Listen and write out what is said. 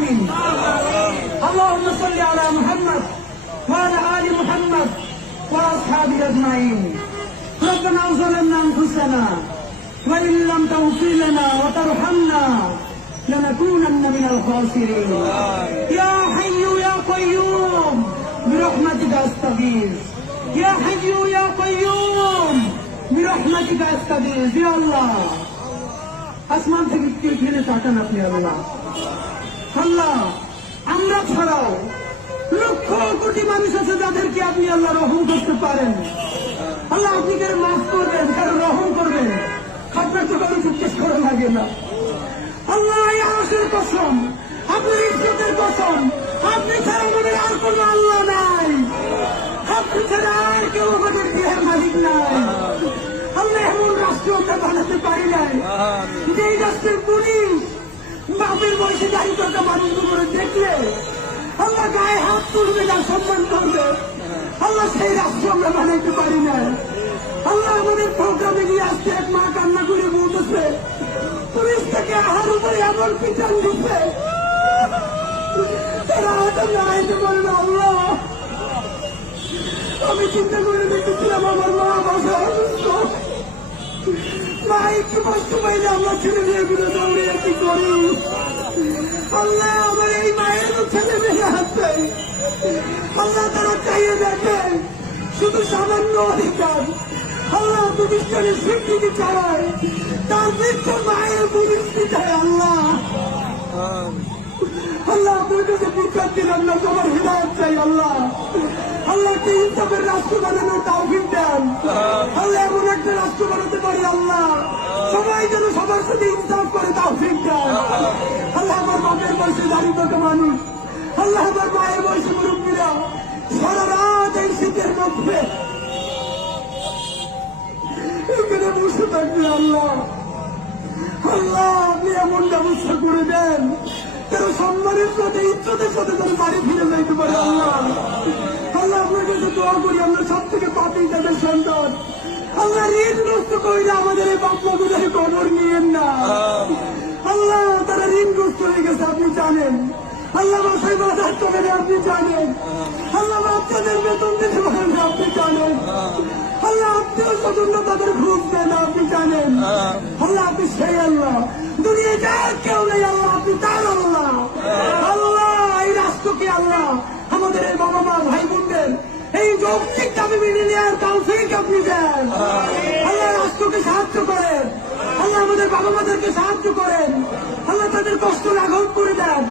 আমিন। আল্লাহুম্মা সাল্লি আলা মুহাম্মদ ওয়া আলা আলি মুহাম্মদ ওয়া আসহাবিহি আজমাইন। ربنا ظلمنا أنفسنا وإن لم تغفر لنا وترحمنا لنكونن من الخاسرين. يا حي يا قيوم برحمتك أستغيث. يا حي يا قيوم برحمتك أستغيث. يا الله আসমান থেকে কেউ ফেলে তাকান আপনি আল্লাহ। আল্লাহ আমরা ছাড়াও লক্ষ কোটি মানুষ আছে যাদেরকে আপনি আল্লাহ রহম করতে পারেন। আল্লাহ আপনি কারো মাফ করবেন, কারো রহম করবেন, আপনার তো কারো জিজ্ঞেস করা লাগে না। আল্লাহ এই আরশের কসম, আপনার ইজ্জতের কসম, আপনি ছাড়া আমাদের আর কোন আল্লাহ নাই, আপনি ছাড়া আর কেউ আমাদের দেহের মালিক নাই। আল্লাহ এমন রাষ্ট্র আমরা বানাতে পারি নাই যেই রাষ্ট্রের পুলিশ বাপের বয়সে দাঁড়িয়ে থাকা মানুষগুলো দেখলে আল্লাহ গায়ে হাত তুলবে না, সম্মান করবে। আল্লাহ সেই রাষ্ট্র আমরা বানাইতে পারি না। আল্লাহ আমাদের প্রোগ্রামে গিয়ে আসছে এক মা কান্না করে বলতেছে পুলিশ থেকে আহার উপরে এমন পিছন দিচ্ছে তারা হয়তো দাঁড়াইতে পারে না। আল্লাহ আমি চিন্তা করে দেখেছিলাম আমার মা বাসা অসুস্থ, মা একটু কষ্ট পাইলে আমরা ছেলে মেয়েগুলো দৌড়িয়ে কি করি। আল্লাহ আমার এই মায়ের ছেলে মেয়ে আছে, আল্লাহ তারা চাইয়ে দেখে শুধু সামান্য অধিকার। আল্লাহ প্রতিষ্ঠানের স্বীকৃতি চায়, তার বৃদ্ধ মায়ের পরিস্থিতি চায়। আল্লাহ আল্লাহ আপনার কাছে বিচার দিলাম না, তোমার হিদায়ত চাই। আল্লাহ আল্লাহকে ইনসাফের রাষ্ট্র বানানোর তাওফিক দেন। আল্লাহ এমন একটা রাষ্ট্র বানাতে পারি আল্লাহ সবাই যেন সবার সাথে ইনসাফ করে তাওফিক দেন। আল্লাহ আমার বাপের বয়সে দাঁড়িয়ে থাকা মানুষ, আল্লাহ আমার মায়ের বয়সে মুরব্বীরা সারা রাত এই শীতের মধ্যে এখানে বসে থাকবে। আল্লাহ আল্লাহ আপনি এমন ব্যবস্থা করে দেন তারা সম্মানের সাথে ইজ্জতের সাথে তারা বাড়ি ফিরে যাইতে পারে। আল্লাহ আল্লাহ আপনার কাছে দোয়া করি, আমরা সব থেকে পাপী তাদের সন্তান। আল্লাহ ঋণগ্রস্ত করিলে আমাদের এই বাপমাগুলোর কবর নিয়েন না। আল্লাহ তারা ঋণগ্রস্ত হয়ে গেছে আপনি জানেন। আল্লাহ বাসায় বাজার চলে না আপনি জানেন। আল্লাহ বাচ্চাদের বেতন দিতে পারেন না আপনি জানেন। আল্লাহ আত্মীয় স্বজন্য তাদের ঘুষ দেন না আপনি জানেন। আল্লাহ আপনি সেই আল্লাহ, দুনিয়া যার কেউ নেই আল্লাহ আপনি তার আল্লাহ। আল্লাহ এই রাষ্ট্রকে আল্লাহ আমাদের এই বাবা মা ভাই বোনদের এই যৌক্তিক দাবি মেনে নেওয়ার তাওফিক আপনি দেন। আল্লাহ রাষ্ট্রকে সাহায্য করেন, আল্লাহ আমাদের বাবা মাদেরকে সাহায্য করেন, আল্লাহ তাদের কষ্ট লাঘব করে দেন।